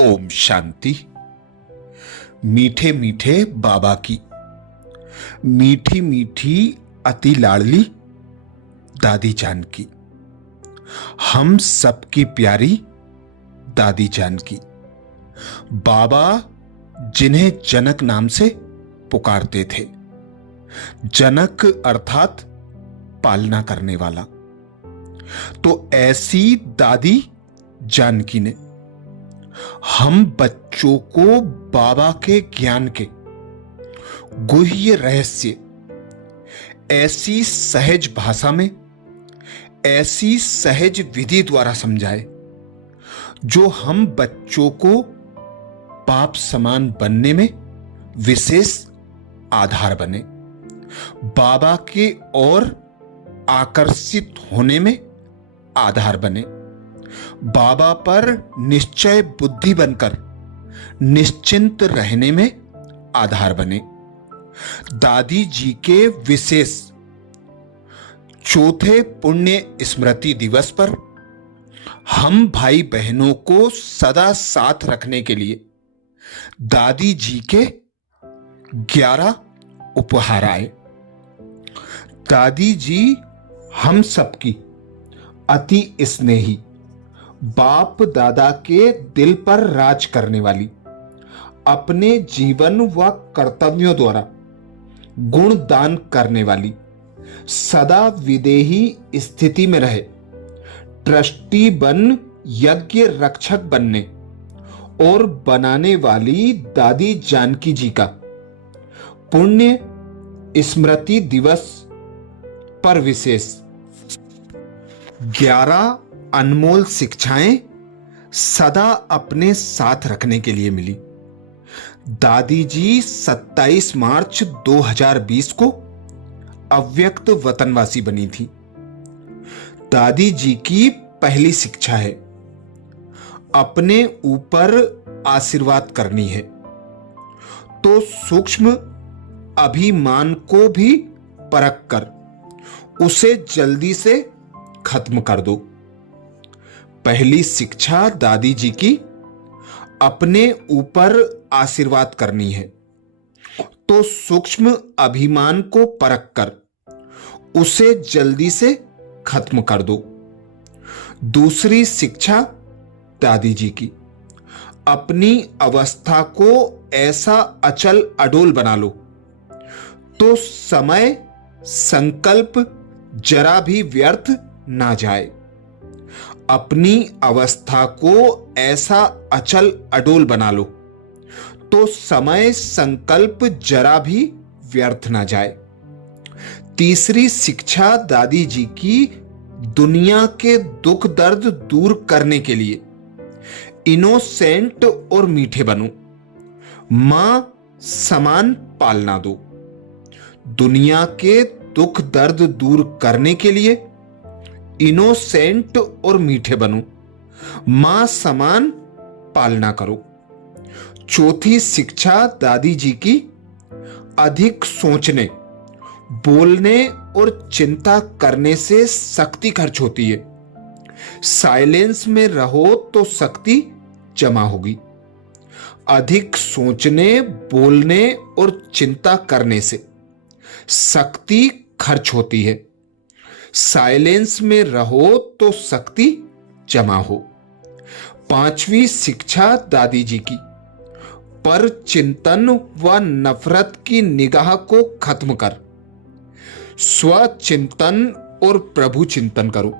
ओम शांति। मीठे मीठे बाबा की मीठी मीठी अति लाडली दादी जान की, हम सबकी प्यारी दादी जान की। बाबा जिन्हें जनक नाम से पुकारते थे, जनक अर्थात पालना करने वाला, तो ऐसी दादी जानकी ने हम बच्चों को बाबा के ज्ञान के गुह्य रहस्य ऐसी सहज भाषा में, ऐसी सहज विधि द्वारा समझाए जो हम बच्चों को बाप समान बनने में विशेष आधार बने, बाबा के और आकर्षित होने में आधार बने, बाबा पर निश्चय बुद्धि बनकर निश्चिंत रहने में आधार बने। दादी जी के विशेष चौथे पुण्य स्मृति दिवस पर हम भाई बहनों को सदा साथ रखने के लिए दादी जी के 11 उपहार आए। दादी जी हम सबकी अति स्नेही, बाप दादा के दिल पर राज करने वाली, अपने जीवन व कर्तव्यों द्वारा गुण दान करने वाली, सदा विदेही स्थिति में रहे ट्रस्टी बन यज्ञ रक्षक बनने और बनाने वाली दादी जानकी जी का पुण्य स्मृति दिवस पर विशेष 11 अनमोल शिक्षाएं सदा अपने साथ रखने के लिए मिली। दादी जी 27 मार्च 2020 को अव्यक्त वतनवासी बनी थी। दादी जी की पहली शिक्षा है, अपने ऊपर आशीर्वाद करनी है तो सूक्ष्म अभिमान को भी परख कर उसे जल्दी से खत्म कर दो। पहली शिक्षा दादी जी की अपने ऊपर आशीर्वाद करनी है तो सूक्ष्म अभिमान को परख कर उसे जल्दी से खत्म कर दो। दूसरी शिक्षा दादी जी की अपनी अवस्था को ऐसा अचल अडोल बना लो तो समय संकल्प जरा भी व्यर्थ ना जाए। अपनी अवस्था को ऐसा अचल अडोल बना लो तो समय संकल्प जरा भी व्यर्थ ना जाए। तीसरी शिक्षा दादी जी की दुनिया के दुख दर्द दूर करने के लिए इनोसेंट और मीठे बनो, मां समान पालना दो। दुनिया के दुख दर्द दूर करने के लिए इनोसेंट और मीठे बनो, मां समान पालना करो। चौथी शिक्षा दादी जी की अधिक सोचने, बोलने और चिंता करने से शक्ति खर्च होती है। साइलेंस में रहो तो शक्ति जमा होगी। अधिक सोचने, बोलने और चिंता करने से शक्ति खर्च होती है। साइलेंस में रहो तो शक्ति जमा हो। पांचवी शिक्षा दादी जी की पर चिंतन व नफरत की निगाह को खत्म कर स्वचिंतन और प्रभु चिंतन करो।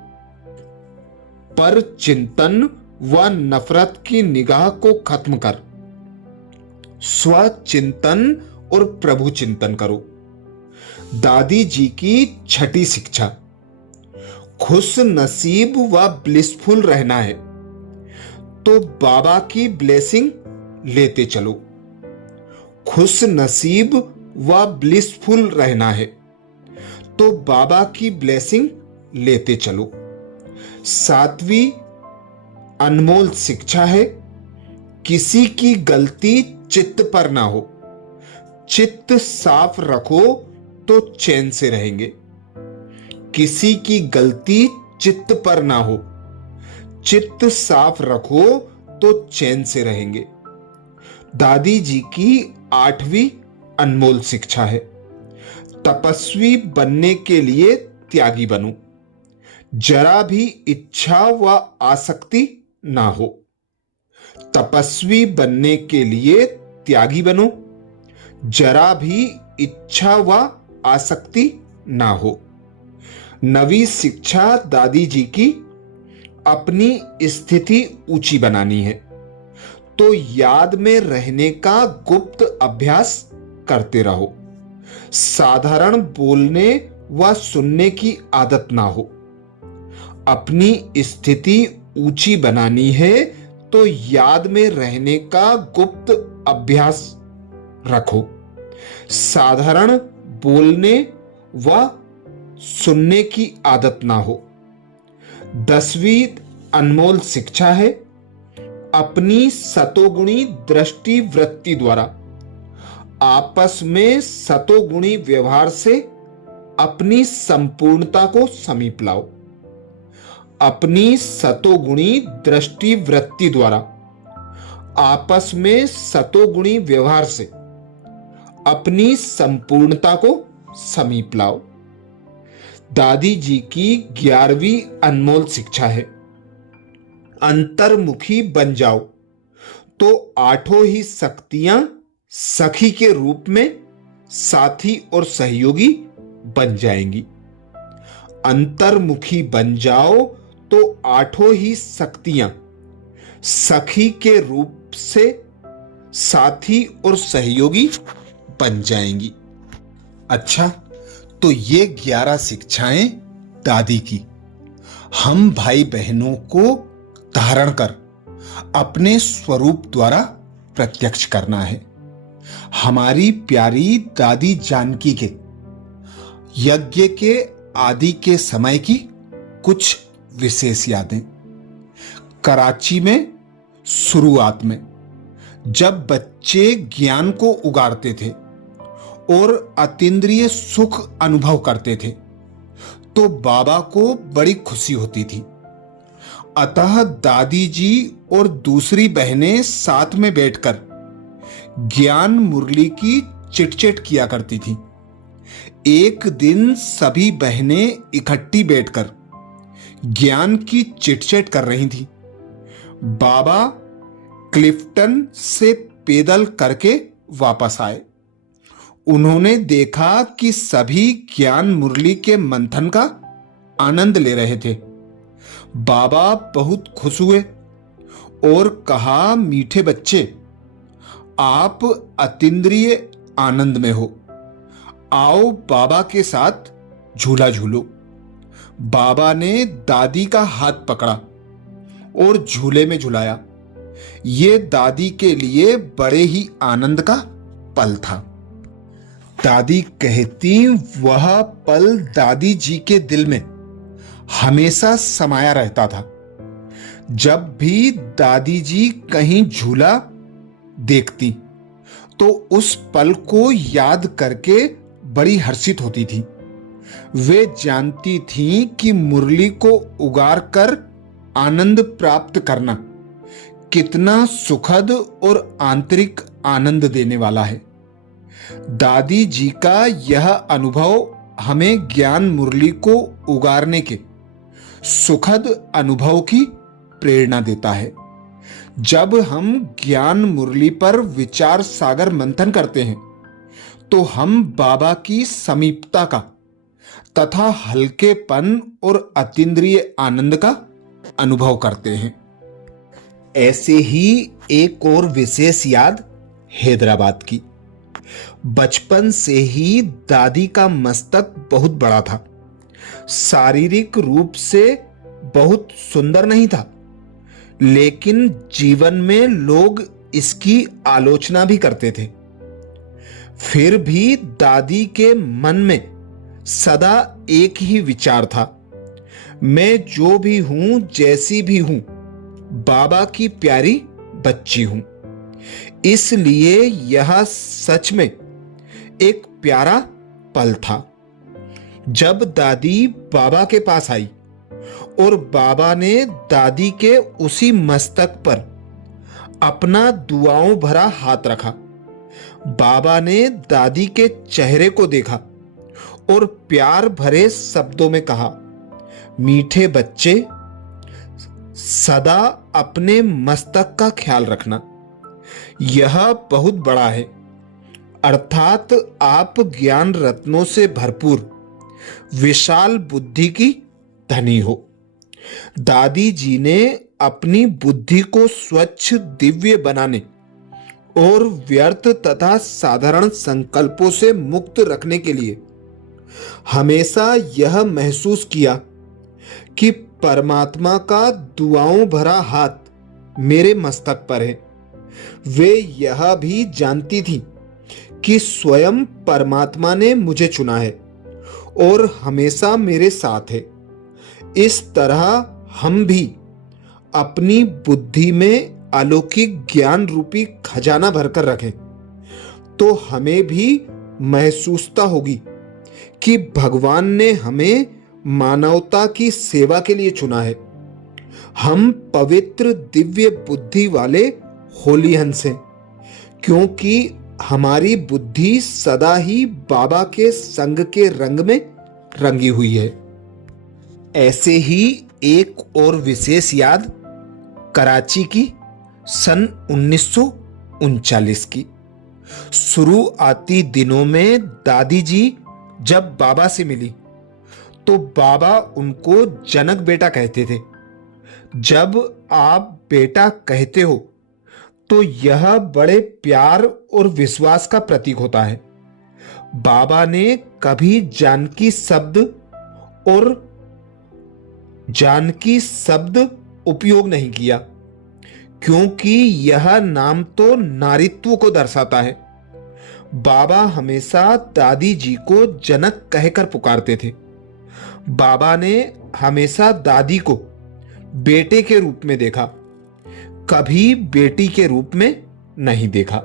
पर चिंतन व नफरत की निगाह को खत्म कर स्वचिंतन और प्रभु चिंतन करो। दादी जी की छठी शिक्षा खुश नसीब व ब्लिसफुल रहना है तो बाबा की ब्लेसिंग लेते चलो। खुश नसीब व ब्लिसफुल रहना है तो बाबा की ब्लेसिंग लेते चलो। सातवीं अनमोल शिक्षा है, किसी की गलती चित्त पर ना हो, चित्त साफ रखो तो चैन से रहेंगे। किसी की गलती चित्त पर ना हो, चित्त साफ रखो तो चैन से रहेंगे। दादी जी की 8वीं अनमोल शिक्षा है, तपस्वी बनने के लिए त्यागी बनो, जरा भी इच्छा व आसक्ति ना हो। तपस्वी बनने के लिए त्यागी बनो, जरा भी इच्छा व आसक्ति ना हो। नवी शिक्षा दादी जी की अपनी स्थिति ऊंची बनानी है, तो याद में रहने का गुप्त अभ्यास करते रहो। साधारण बोलने व सुनने की आदत ना हो। अपनी स्थिति ऊंची बनानी है तो याद में रहने का गुप्त अभ्यास रखो। साधारण बोलने व सुनने की आदत ना हो। 10वीं अनमोल शिक्षा है, अपनी सतोगुणी दृष्टि वृत्ति द्वारा आपस में सतोगुणी व्यवहार से अपनी संपूर्णता को समीप लाओ। अपनी सतोगुणी दृष्टि वृत्ति द्वारा आपस में सतोगुणी व्यवहार से अपनी संपूर्णता को समीप लाओ। दादी जी की 11वीं अनमोल शिक्षा है, अंतर्मुखी बन जाओ तो 8 ही शक्तियां सखी के रूप में साथी और सहयोगी बन जाएंगी। अंतर्मुखी बन जाओ तो 8 ही शक्तियां सखी के रूप से साथी और सहयोगी बन जाएंगी। अच्छा, तो ये 11 शिक्षाएं दादी की हम भाई बहनों को धारण कर अपने स्वरूप द्वारा प्रत्यक्ष करना है। हमारी प्यारी दादी जानकी के यज्ञ के आदि के समय की कुछ विशेष यादें। कराची में शुरुआत में जब बच्चे ज्ञान को उगारते थे और अतीन्द्रिय सुख अनुभव करते थे तो बाबा को बड़ी खुशी होती थी। अतः दादी जी और दूसरी बहनें साथ में बैठकर ज्ञान मुरली की चिटचिट किया करती थी। एक दिन सभी बहनें इकट्ठी बैठकर ज्ञान की चिटचिट कर रही थी। बाबा क्लिफ्टन से पैदल करके वापस आए। उन्होंने देखा कि सभी ज्ञान मुरली के मंथन का आनंद ले रहे थे। बाबा बहुत खुश हुए और कहा, मीठे बच्चे, आप अतीन्द्रिय आनंद में हो, आओ बाबा के साथ झूला झूलो। बाबा ने दादी का हाथ पकड़ा और झूले में झुलाया। ये दादी के लिए बड़े ही आनंद का पल था। दादी कहती, वह पल दादी जी के दिल में हमेशा समाया रहता था। जब भी दादी जी कहीं झूला देखती तो उस पल को याद करके बड़ी हर्षित होती थी। वे जानती थीं कि मुरली को उगार कर आनंद प्राप्त करना कितना सुखद और आंतरिक आनंद देने वाला है। दादी जी का यह अनुभव हमें ज्ञान मुरली को उगारने के सुखद अनुभव की प्रेरणा देता है। जब हम ज्ञान मुरली पर विचार सागर मंथन करते हैं तो हम बाबा की समीपता का तथा हल्केपन और अतीन्द्रिय आनंद का अनुभव करते हैं। ऐसे ही एक और विशेष याद हैदराबाद की। बचपन से ही दादी का मस्तक बहुत बड़ा था। शारीरिक रूप से बहुत सुंदर नहीं था, लेकिन जीवन में लोग इसकी आलोचना भी करते थे। फिर भी दादी के मन में सदा एक ही विचार था, मैं जो भी हूं, जैसी भी हूं, बाबा की प्यारी बच्ची हूं। इसलिए यह सच में एक प्यारा पल था जब दादी बाबा के पास आई और बाबा ने दादी के उसी मस्तक पर अपना दुआओं भरा हाथ रखा। बाबा ने दादी के चेहरे को देखा और प्यार भरे शब्दों में कहा, मीठे बच्चे, सदा अपने मस्तक का ख्याल रखना, यह बहुत बड़ा है। अर्थात आप ज्ञान रत्नों से भरपूर विशाल बुद्धि की धनी हो। दादी जी ने अपनी बुद्धि को स्वच्छ दिव्य बनाने और व्यर्थ तथा साधारण संकल्पों से मुक्त रखने के लिए हमेशा यह महसूस किया कि परमात्मा का दुआओं भरा हाथ मेरे मस्तक पर है। वे यह भी जानती थी कि स्वयं परमात्मा ने मुझे चुना है और हमेशा मेरे साथ है। इस तरह हम भी अपनी बुद्धि में अलौकिक ज्ञान रूपी खजाना भरकर रखें तो हमें भी महसूसता होगी कि भगवान ने हमें मानवता की सेवा के लिए चुना है। हम पवित्र दिव्य बुद्धि वाले होली हंस हैं, क्योंकि हमारी बुद्धि सदा ही बाबा के संग के रंग में रंगी हुई है। ऐसे ही एक और विशेष याद कराची की सन 1939 की। शुरुआती दिनों में दादी जी जब बाबा से मिली तो बाबा उनको जनक बेटा कहते थे। जब आप बेटा कहते हो तो यह बड़े प्यार और विश्वास का प्रतीक होता है। बाबा ने कभी जानकी शब्द उपयोग नहीं किया, क्योंकि यह नाम तो नारीत्व को दर्शाता है। बाबा हमेशा दादी जी को जनक कहकर पुकारते थे। बाबा ने हमेशा दादी को बेटे के रूप में देखा, कभी बेटी के रूप में नहीं देखा।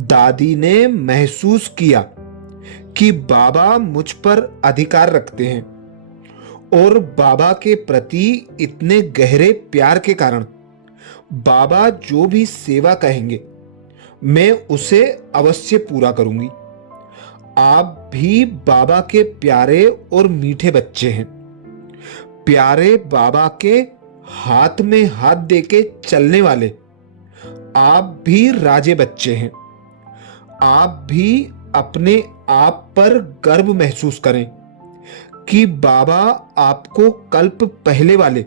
दादी ने महसूस किया कि बाबा मुझ पर अधिकार रखते हैं और बाबा के प्रति इतने गहरे प्यार के कारण बाबा जो भी सेवा कहेंगे मैं उसे अवश्य पूरा करूंगी। आप भी बाबा के प्यारे और मीठे बच्चे हैं। प्यारे बाबा के हाथ में हाथ देके चलने वाले आप भी राजे बच्चे हैं। आप भी अपने आप पर गर्व महसूस करें कि बाबा आपको कल्प पहले वाले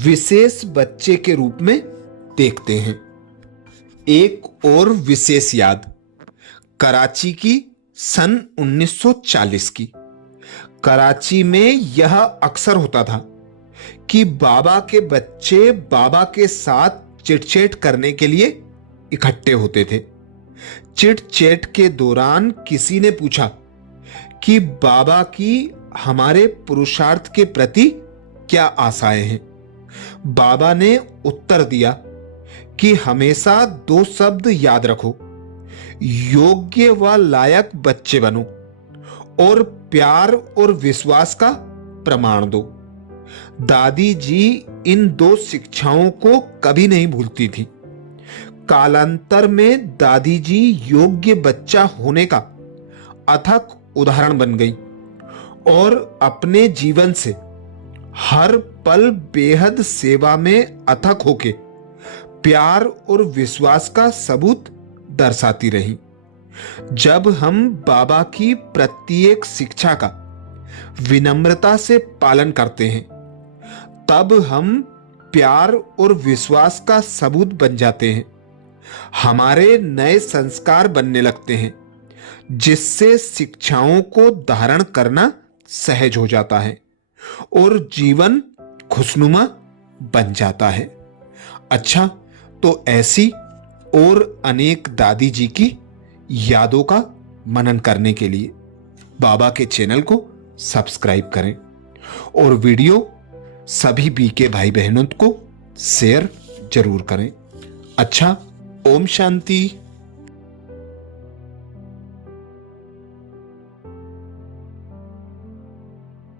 विशेष बच्चे के रूप में देखते हैं। एक और विशेष याद कराची की सन 1940 की। कराची में यह अक्सर होता था कि बाबा के बच्चे बाबा के साथ चिटचैट करने के लिए इकट्ठे होते थे। चिटचैट के दौरान किसी ने पूछा कि बाबा की हमारे पुरुषार्थ के प्रति क्या आशाएं हैं। बाबा ने उत्तर दिया कि हमेशा दो शब्द याद रखो, योग्य व लायक बच्चे बनो और प्यार और विश्वास का प्रमाण दो। दादी जी इन दो शिक्षाओं को कभी नहीं भूलती थी। कालांतर में दादी जी योग्य बच्चा होने का अथक उदाहरण बन गई और अपने जीवन से हर पल बेहद सेवा में अथक होके प्यार और विश्वास का सबूत दर्शाती रही। जब हम बाबा की प्रत्येक शिक्षा का विनम्रता से पालन करते हैं तब हम प्यार और विश्वास का सबूत बन जाते हैं। हमारे नए संस्कार बनने लगते हैं, जिससे शिक्षाओं को धारण करना सहज हो जाता है और जीवन खुशनुमा बन जाता है। अच्छा, तो ऐसी और अनेक दादी जी की यादों का मनन करने के लिए बाबा के चैनल को सब्सक्राइब करें और वीडियो सभी बीके भाई बहनों को शेयर जरूर करें। अच्छा, ओम शांति।